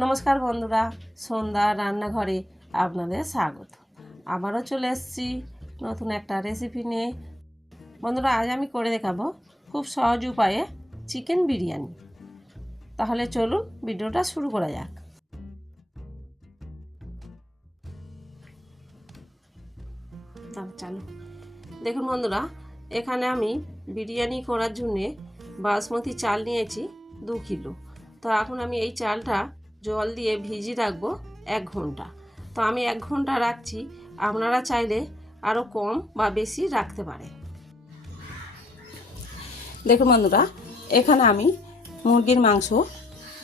নমস্কার বন্ধুরা, সন্ধ্যা রান্নাঘরে আপনাদের স্বাগত। আবারও চলে এসেছি নতুন একটা রেসিপি নিয়ে। বন্ধুরা, আজ আমি করে দেখাবো খুব সহজ উপায়ে চিকেন বিরিয়ানি। তাহলে চলুন ভিডিওটা শুরু করা যাক। চালু। দেখুন বন্ধুরা, এখানে আমি বিরিয়ানি করার জন্যে বাসমতি চাল নিয়েছি দু কিলো। তো এখন আমি এই চালটা জল দিয়ে ভিজিয়ে রাখব এক ঘণ্টা। তো আমি এক ঘণ্টা রাখছি, আপনারা চাইলে আরও কম বা বেশি রাখতে পারে দেখুন বন্ধুরা, এখানে আমি মুরগির মাংস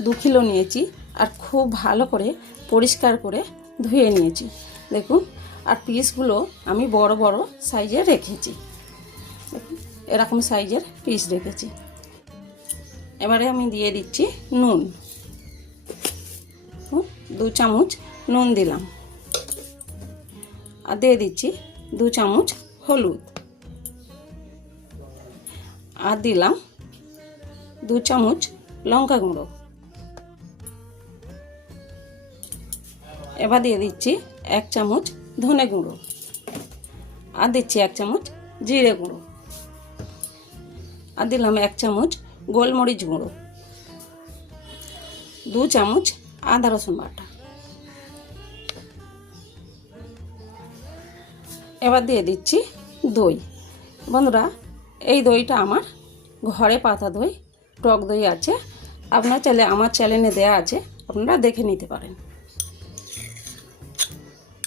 দু কিলো নিয়েছি আর খুব ভালো করে পরিষ্কার করে ধুয়ে নিয়েছি। দেখুন, আর পিসগুলো আমি বড় বড় সাইজে রেখেছি। এরকম সাইজের পিস রেখেছি। এবারে আমি দিয়ে দিচ্ছি নুন। দু চামচ নুন দিলাম। আর দিয়ে দিচ্ছি দু চামচ হলুদ। আর দিলাম দু চামচ লঙ্কা গুঁড়ো। এবার দিয়ে দিচ্ছি এক চামচ ধনে গুঁড়ো। আর দিচ্ছি এক চামচ জিরে গুঁড়ো। আর দিলাম এক চামচ গোলমরিচ গুঁড়ো। দু চামচ আদা রসুন বাটা। এবার দিয়ে দিচ্ছি দই। বন্ধুরা, এই দইটা আমার ঘরে পাতা দই, টক দই আছে। আপনার চাইলে আমার চ্যানেলে দেয়া আছে, আপনারা দেখে নিতে পারেন।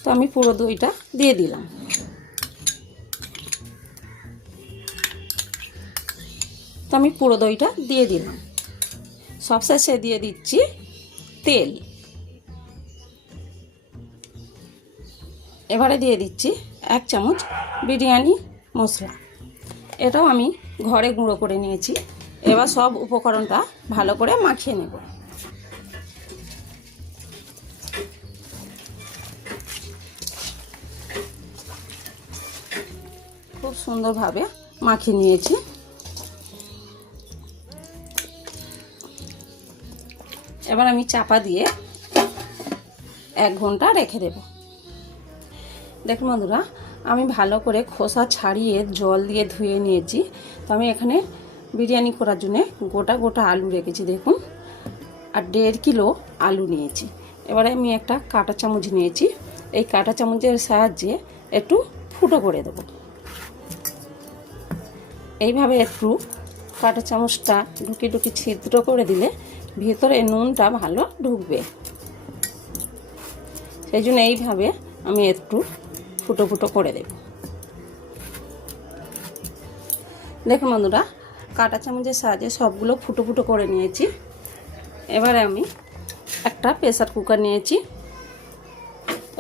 তো আমি পুরো দইটা দিয়ে দিলাম। তো আমি পুরো দইটা দিয়ে দিলাম। সবশেষে দিয়ে দিচ্ছি তেল। এবারে দিয়ে দিচ্ছি এক চামচ বিরিয়ানি মশলা। এটাও আমি ঘরে গুঁড়ো করে নিয়েছি। এবার সব উপকরণটা ভালো করে মাখিয়ে নেব। খুব সুন্দরভাবে মাখিয়ে নিয়েছি। এবার আমি চাপা দিয়ে এক ঘণ্টা রেখে দেব। দেখুন বন্ধুরা, আমি ভালো করে খোসা ছাড়িয়ে জল দিয়ে ধুয়ে নিয়েছি। তো আমি এখানে বিরিয়ানি করার জন্য গোটা গোটা আলু রেখেছি, দেখুন। আর দেড় কিলো আলু নিয়েছি। এবারে আমি একটা কাঁটা চামচ নিয়েছি। এই কাঁটা চামচের সাহায্যে একটু ফুটো করে দেব। এইভাবে একটু কাঁটা চামচটা ঢুকি ঢুকি ছিদ্র করে দিলে ভিতরে নুনটা ভালো ঢুকবে। সেই জন্য এইভাবে আমি একটু ফুটো ফুটো করে দেব। দেখুন বন্ধুরা, কাঁটা চামচের সাহায্যে সবগুলো ফুটো ফুটো করে নিয়েছি। এবারে আমি একটা প্রেসার কুকার নিয়েছি।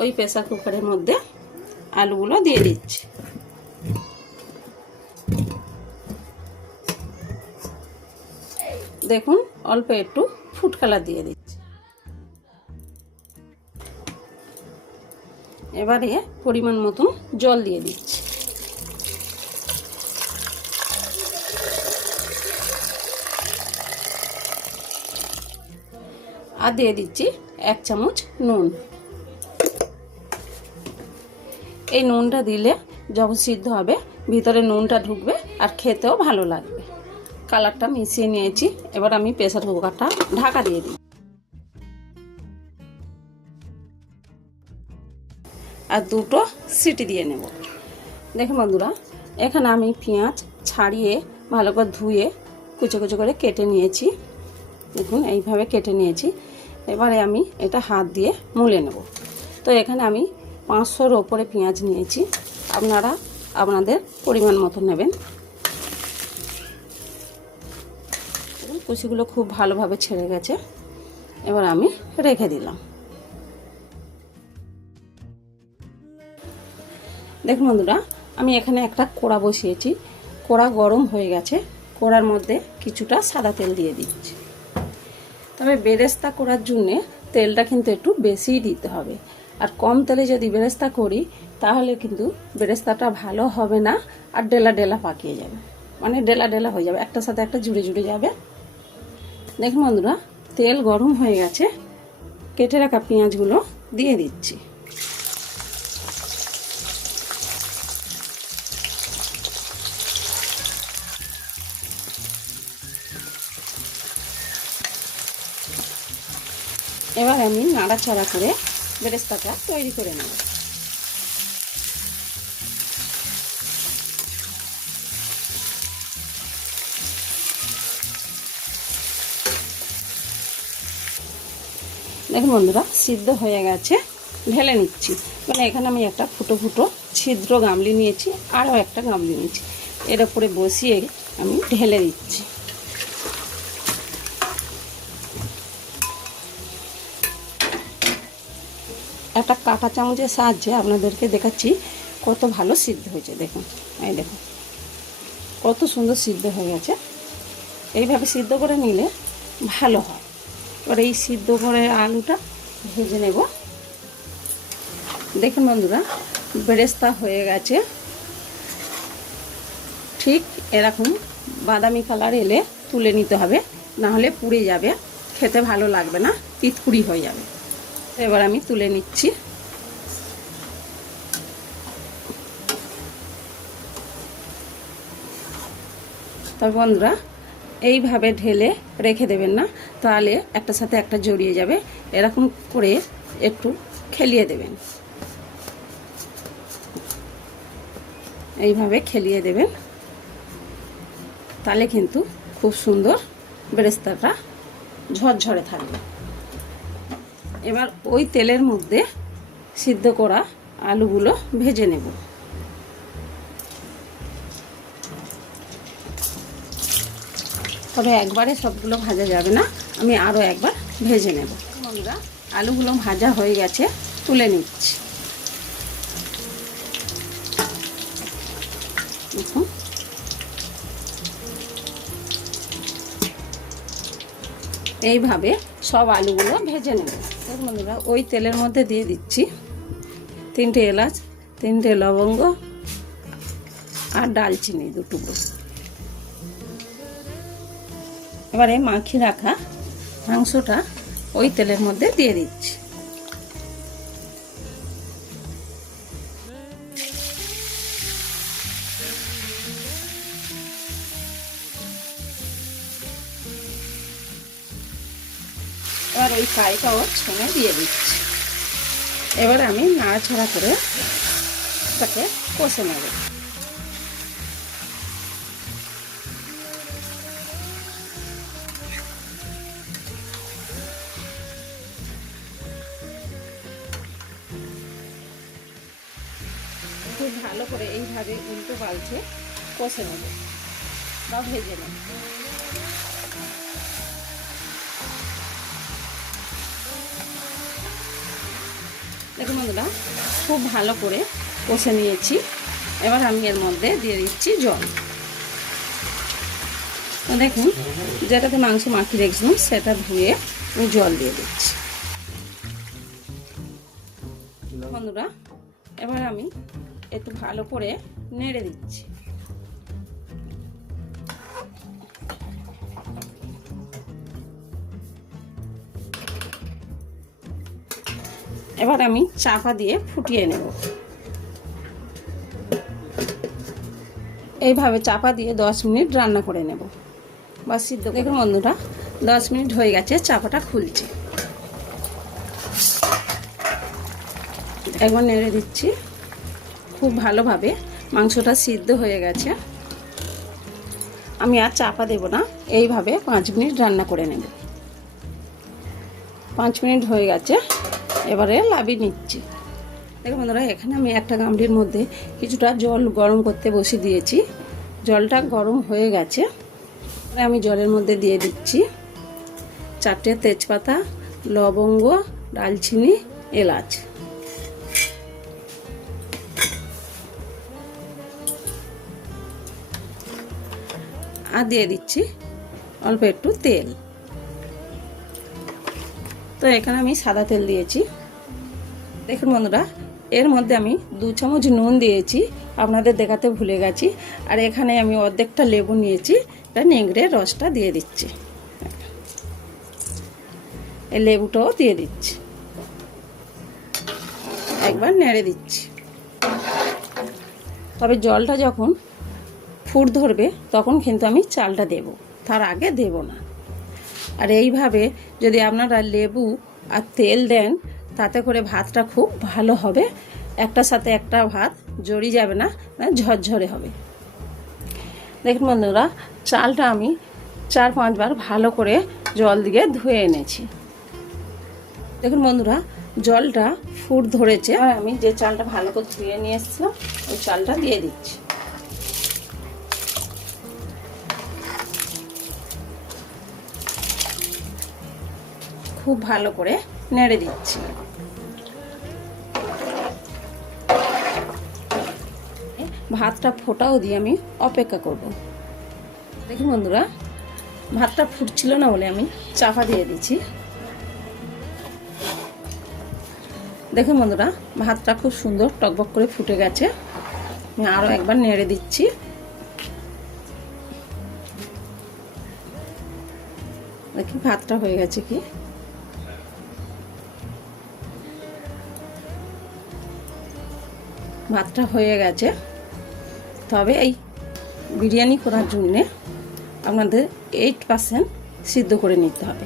ওই প্রেসার কুকারের মধ্যে আলুগুলো দিয়ে দিচ্ছি। দেখুন অল্প একটু ফুড কালার দিয়ে দিচ্ছি। এবারে পরিমাণ মতন জল দিয়ে দিচ্ছি। আর দিয়ে দিচ্ছি এক চামচ নুন। এই নুনটা দিলে যখন সিদ্ধ হবে, ভিতরে নুনটা ঢুকবে আর খেতেও ভালো লাগবে। কালারটা মিশিয়ে নিয়েছি। এবার আমি প্রেসার কুকারটা ঢাকা দিয়ে দিই। আর দুটো সিটি দিয়ে নেব। দেখুন বন্ধুরা, এখানে আমি পেঁয়াজ ছাড়িয়ে ভালো করে ধুয়ে কুচো কুচো করে কেটে নিয়েছি। দেখুন, এইভাবে কেটে নিয়েছি। এবারে আমি এটা হাত দিয়ে মুলে নেব। তো এখানে আমি পাঁচশোর ওপরে পেঁয়াজ নিয়েছি। আপনারা আপনাদের পরিমাণ মতো নেবেন। কুচিগুলো খুব ভালোভাবে ছেড়ে গেছে। এবার আমি রেখে দিলাম। দেখুন বন্ধুরা, আমি এখানে একটা কোড়া বসিয়েছি। কোড়া গরম হয়ে গেছে। কোড়ার মধ্যে কিছুটা সাদা তেল দিয়ে দিচ্ছি। তবে বেরেস্তা করার জন্যে তেলটা কিন্তু একটু বেশিই দিতে হবে। আর কম তেলে যদি বেরেস্তা করি, তাহলে কিন্তু বেরেস্তাটা ভালো হবে না, আর ডেলা ডেলা পাকিয়ে যাবে। মানে ডেলা ডেলা হয়ে যাবে। একটার সাথে একটা জুড়ে জুড়ে যাবে। দেখুন বন্ধুরা, তেল গরম হয়ে গেছে। কেটে রাখা পেঁয়াজগুলো দিয়ে দিচ্ছি। এবার আমি নাড়াচাড়া করে বেরেস্তাটা তৈরি করে নেব। দেখুন বন্ধুরা, সিদ্ধ হয়ে গেছে, ঢেলে নিচ্ছি। মানে এখানে আমি একটা ফুটো ফুটো ছিদ্র গামলি নিয়েছি, আরও একটা গামলি নিয়েছি। এর উপরে বসিয়ে আমি ঢেলে দিচ্ছি। একটা কাঁটা চামচের সাহায্যে আপনাদেরকে দেখাচ্ছি কত ভালো সিদ্ধ হয়েছে, দেখুন। এই দেখুন, কত সুন্দর সিদ্ধ হয়ে গেছে। এইভাবে সিদ্ধ করে নিলে ভালো হয়। এবার এই সিদ্ধ করে আলুটা ভেজে নেব। দেখুন বন্ধুরা, বেরেস্তা হয়ে গেছে। ঠিক এরকম বাদামি কালার এলে তুলে নিতে হবে না হলে পুড়ে যাবে, খেতে ভালো লাগবে না, তিতকুড়ি হয়ে যাবে। এবার আমি তুলে নিচ্ছি। তবে বন্ধুরা এইভাবে ঢেলে রেখে দেবেন না, তাহলে একটা সাথে একটা জড়িয়ে যাবে। এরকম করে একটু খেলিয়ে দেবেন। এইভাবে খেলিয়ে দেবেন। তাহলে কিন্তু খুব সুন্দর বেরেস্তাটা ঝরঝরে থাকবে। এবার ওই তেলের মধ্যে সিদ্ধ করা আলুগুলো ভেজে নেব। তবে একবারে সবগুলো ভাজা যাবে না। আমি আরও একবার ভেজে নেব। বন্ধুরা, আলুগুলো ভাজা হয়ে গেছে, তুলে নিচ্ছি। দেখুন। এইভাবে সব আলুগুলো ভেজে নেব। বন্ধুরা, ওই তেলের মধ্যে দিয়ে দিচ্ছি। তিনটে এলাচ, তিনটে লবঙ্গ আর ডালচিনি দুটুকরো এবারে মাখি রাখা মাংসটা ওই তেলের মধ্যে দিয়ে দিচ্ছি। এবার ওই কাইটাও ছেনে দিয়ে দিচ্ছি। এবার আমি নাড়াছাড়া করে তাকে কষে নেব। পাল্টে কষে নেব বা ভেজে নেব। দেখুন বন্ধুরা, খুব ভালো করে কষে নিয়েছি। এবার আমি এর মধ্যে দিয়ে দিচ্ছি জল। দেখুন, যেটাতে মাংস মাখিয়ে রেখেছিলাম, সেটা ধুয়ে আমি জল দিয়ে দিচ্ছি। বন্ধুরা, এবার আমি একটু ভালো করে নেড়ে দিচ্ছি। এবার আমি চাপা দিয়ে ফুটিয়ে নেব। এইভাবে চাপা দিয়ে দশ মিনিট রান্না করে নেব। বা সিদ্ধ দেখুন বন্ধুরা, দশ মিনিট হয়ে গেছে, চাপাটা খুলছে। একবার নেড়ে দিচ্ছি। খুব ভালোভাবে মাংসটা সিদ্ধ হয়ে গেছে। আমি আর চাপা দেব না, এইভাবে পাঁচ মিনিট রান্না করে নেব। পাঁচ মিনিট হয়ে গেছে, এবারে লাবি নিচ্ছি। দেখো বন্ধুরা, এখানে আমি একটা গামলির মধ্যে কিছুটা জল গরম করতে বসে দিয়েছি। জলটা গরম হয়ে গেছে আমি জলের মধ্যে দিয়ে দিচ্ছি চারটে তেজপাতা, লবঙ্গ, ডালচিনি, এলাচ। আর দিয়ে দিচ্ছি অল্প একটু তেল। তো এখানে আমি সাদা তেল দিয়েছি। দেখুন বন্ধুরা, এর মধ্যে আমি দু চামচ নুন দিয়েছি, আপনাদের দেখাতে ভুলে গেছি। আর এখানে আমি অর্ধেকটা লেবু নিয়েছি, এটা নেংড়ে রসটা দিয়ে দিচ্ছি। এই লেবুটাও দিয়ে দিচ্ছি। একবার নেড়ে দিচ্ছি। তবে জলটা যখন ফুট ধরবে, তখন কিন্তু আমি চালটা দেব। তার আগে দেব না। আর এইভাবে যদি আপনারা লেবু আর তেল দেন, তাতে করে ভাতটা খুব ভালো হবে। একটার সাথে একটা ভাত জড়িয়ে যাবে না মানে ঝরঝরে হবে। দেখুন বন্ধুরা, চালটা আমি চার পাঁচবার ভালো করে জল দিয়ে ধুয়ে এনেছি। দেখুন বন্ধুরা, জলটা ফুট ধরেছে। আর আমি যে চালটা ভালো করে ধুয়ে নিয়ে এসেছিলাম, ওই চালটা দিয়ে দিচ্ছি। খুব ভালো করে নেড়ে দিচ্ছি। ভাতটা ফোটাও দিয়ে আমি অপেক্ষা করব। দেখুন বন্ধুরা, ভাতটা ফুটছিল না বলে আমি চাপা দিয়ে দিচ্ছি। দেখুন বন্ধুরা, ভাতটা খুব সুন্দর টকবক করে ফুটে গেছে। আমি আরও একবার নেড়ে দিচ্ছি। দেখি ভাতটা হয়ে গেছে কি? ভাতটা হয়ে গেছে। তবে এই বিরিয়ানি করার জন্যে আপনাদের এইট পার্সেন্ট সিদ্ধ করে নিতে হবে।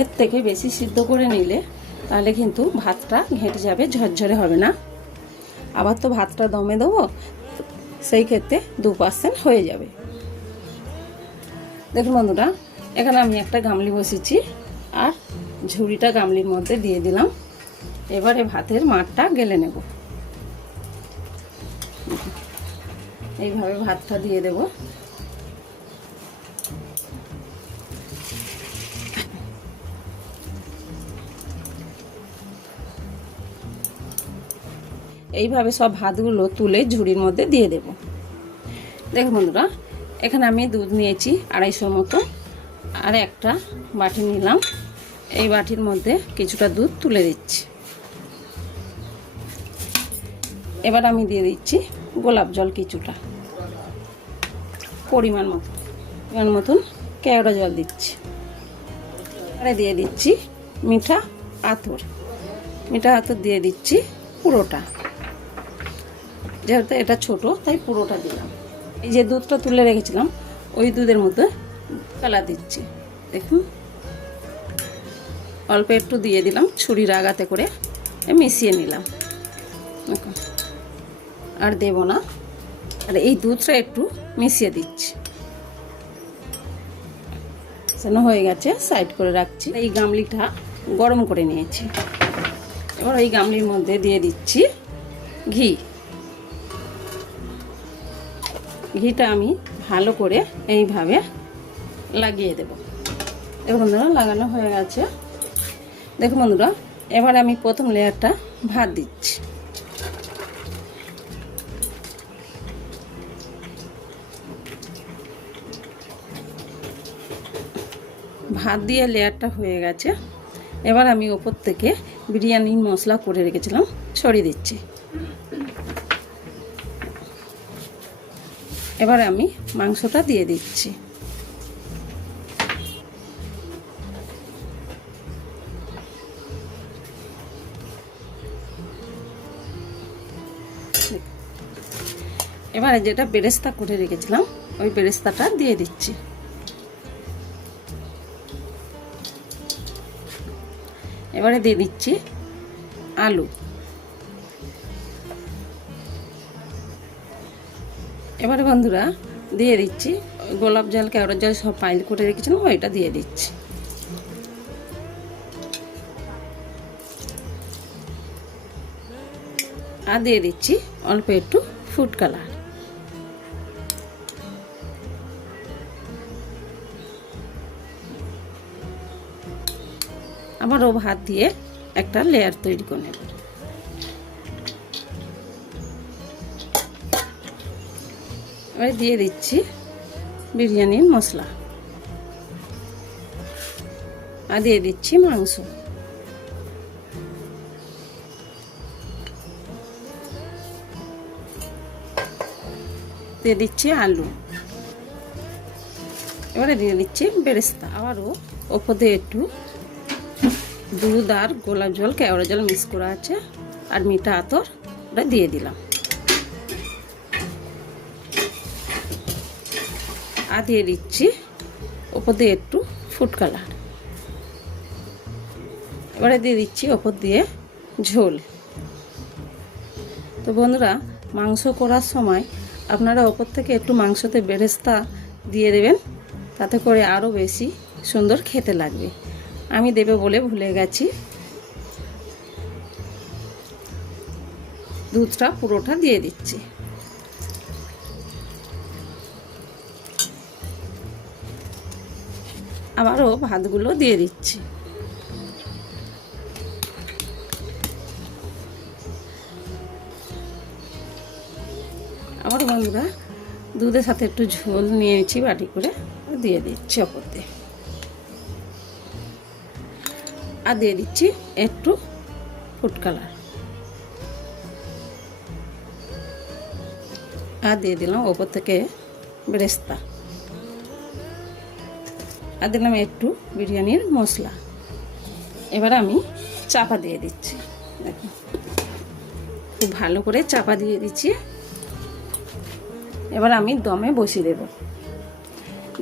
এর থেকে বেশি সিদ্ধ করে নিলে তাহলে কিন্তু ভাতটা ঘেঁটে যাবে, ঝরঝরে হবে না। আবার তো ভাতটা দমে দেবো, সেই ক্ষেত্রে দু পার্সেন্ট হয়ে যাবে। দেখুন বন্ধুরা, এখানে আমি একটা গামলি বসেছি আর ঝুড়িটা গামলির মধ্যে দিয়ে দিলাম। এবারে ভাতের মাঠটা গেলে নেব। এইভাবে ভাতটা দিয়ে দেব। এইভাবে সব ভাতগুলো তুলে ঝুড়ির মধ্যে দিয়ে দেব। দেখুন বন্ধুরা, এখানে আমি দুধ নিয়েছি আড়াইশোর মতো, আর একটা বাটি নিলাম। এই বাটির মধ্যে কিছুটা দুধ তুলে দিচ্ছি। এবার আমি দিয়ে দিচ্ছি গোলাপ জল কিছুটা। পরিমাণ মতো, পরিমাণ মতন কেওড়া জল দিচ্ছি। আরে দিয়ে দিচ্ছি মিঠা আতর। মিঠা আতর দিয়ে দিচ্ছি পুরোটা। যেহেতু এটা ছোট, তাই পুরোটা দিলাম। এই যে দুধটা তুলে রেখেছিলাম, ওই দুধের মধ্যে কালার দিচ্ছি। দেখুন। অল্প একটু দিয়ে দিলাম ছুরির আগাতে করে মিশিয়ে নিলাম। আর দেব না। আর এই দুধটা একটু মিশিয়ে দিচ্ছি। যেন হয়ে গেছে সাইড করে রাখছি। এই গামলিটা গরম করে নিয়েছি। এবার এই গামলির মধ্যে দিয়ে দিচ্ছি ঘি। ঘিটা আমি ভালো করে এইভাবে লাগিয়ে দেব। দেখুন বন্ধুরা, লাগানো হয়ে গেছে। দেখুন বন্ধুরা, এবার আমি প্রথম লেয়ারটা ভাত দিচ্ছি। ভাত দিয়ে লেয়ারটা হয়ে গেছে। এবার আমি ওপর থেকে বিরিয়ানির মশলা করে রেখেছিলাম, ছড়িয়ে দিচ্ছি। এবার আমি মাংসটা দিয়ে দিচ্ছি। এবারে যেটা বেরেস্তা করে রেখেছিলাম, ওই বেরেস্তাটা দিয়ে দিচ্ছি। এবারে দিয়ে দিচ্ছি আলু। এবারে বন্ধুরা দিয়ে দিচ্ছি গোলাপ জল, কেওড়ার জল সব পাইল করে রেখেছিলাম ওইটা দিয়ে দিচ্ছি। আর দিয়ে দিচ্ছি অল্প একটু ফুড কালার আবারও ভাত দিয়ে একটা লেয়ার তৈরি করে নেব। এবারে দিয়ে দিচ্ছি বিরিয়ানির মশলা। আর দিয়ে দিচ্ছি মাংস। দিয়ে দিচ্ছি আলু। এবারে দিয়ে দিচ্ছি বেরেস্তা। আবারও ওপর দিয়ে একটু দুধ আর গোলাপ জল, কেওড়া জল মিক্স করা আছে আর মিঠা আতর ওটা দিয়ে দিলাম। আর দিয়ে দিচ্ছি ওপর দিয়ে একটু ফুড কালার। এবারে দিয়ে দিচ্ছি ওপর দিয়ে ঝোল। তো বন্ধুরা, মাংস করার সময় আপনারা ওপর থেকে একটু মাংসতে বেরেস্তা দিয়ে দেবেন, তাতে করে আরও বেশি সুন্দর খেতে লাগবে। আমি দেবে বলে ভুলে গেছি। দুধটা পুরোটা দিয়ে দিচ্ছি। আবারও ভাতগুলো দিয়ে দিচ্ছি। আবার বন্ধুরা, দুধের সাথে একটু ঝোল নিয়েছি বাটি করে, দিয়ে দিচ্ছি ওপর দিয়ে। আর দিয়ে দিচ্ছি একটু ফুড কালার। আর দিয়ে দিলাম ওপর থেকে বেরেস্তা। আর দিলাম একটু বিরিয়ানির মশলা। এবার আমি চাপা দিয়ে দিচ্ছি। দেখুন খুব ভালো করে চাপা দিয়ে দিচ্ছি। এবার আমি দমে বসিয়ে দেব।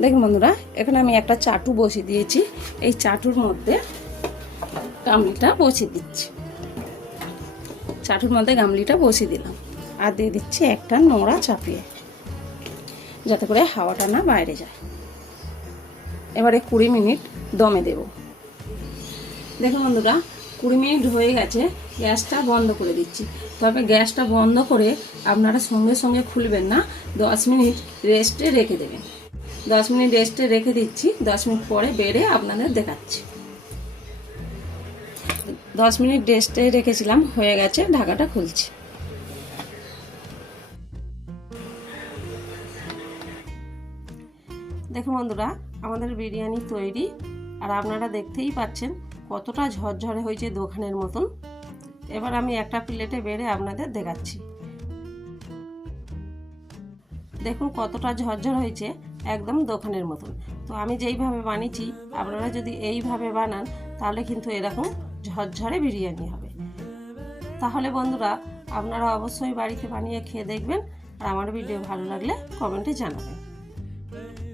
দেখুন বন্ধুরা, এখানে আমি একটা চাটু বসিয়ে দিয়েছি। এই চাটুর মধ্যে গামলিটা বসিয়ে দিচ্ছি। চাটুর মধ্যে গামলিটা বসিয়ে দিলাম। আর দিয়ে দিচ্ছি একটা নোড়া চাপিয়ে, যাতে করে হাওয়াটা না বাইরে যায়। এবারে কুড়ি মিনিট দমে দেব। দেখুন বন্ধুরা, কুড়ি মিনিট হয়ে গেছে, গ্যাসটা বন্ধ করে দিচ্ছি। তবে গ্যাসটা বন্ধ করে আপনারা সঙ্গে সঙ্গে খুলবেন না, দশ মিনিট রেস্টে রেখে দেবেন। দশ মিনিট রেস্টে রেখে দিচ্ছি, দশ মিনিট পরে বেড়ে আপনাদের দেখাচ্ছি। দশ মিনিট রেস্টে রেখেছিলাম, হয়ে গেছে, ঢাকাটা খুলছি। দেখুন বন্ধুরা, আমাদের বিরিয়ানি তৈরি, আর আপনারা দেখতেই পাচ্ছেন কতটা ঝরঝরে হয়েছে দোকানের মতন। এবার আমি একটা প্লেটে বেড়ে আপনাদের দেখাচ্ছি। দেখুন কতটা ঝরঝর হয়েছে একদম দোকানের মতন। তো আমি যেইভাবে বানিয়েছি, আপনারা যদি এইভাবে বানান, তাহলে কিন্তু এরকম ঝরঝরে বিরিয়ানি হবে। তাহলে বন্ধুরা, আপনারা অবশ্যই বাড়িতে বানিয়ে খেয়ে দেখবেন আর আমার ভিডিও ভালো লাগলে কমেন্টে জানাবেন।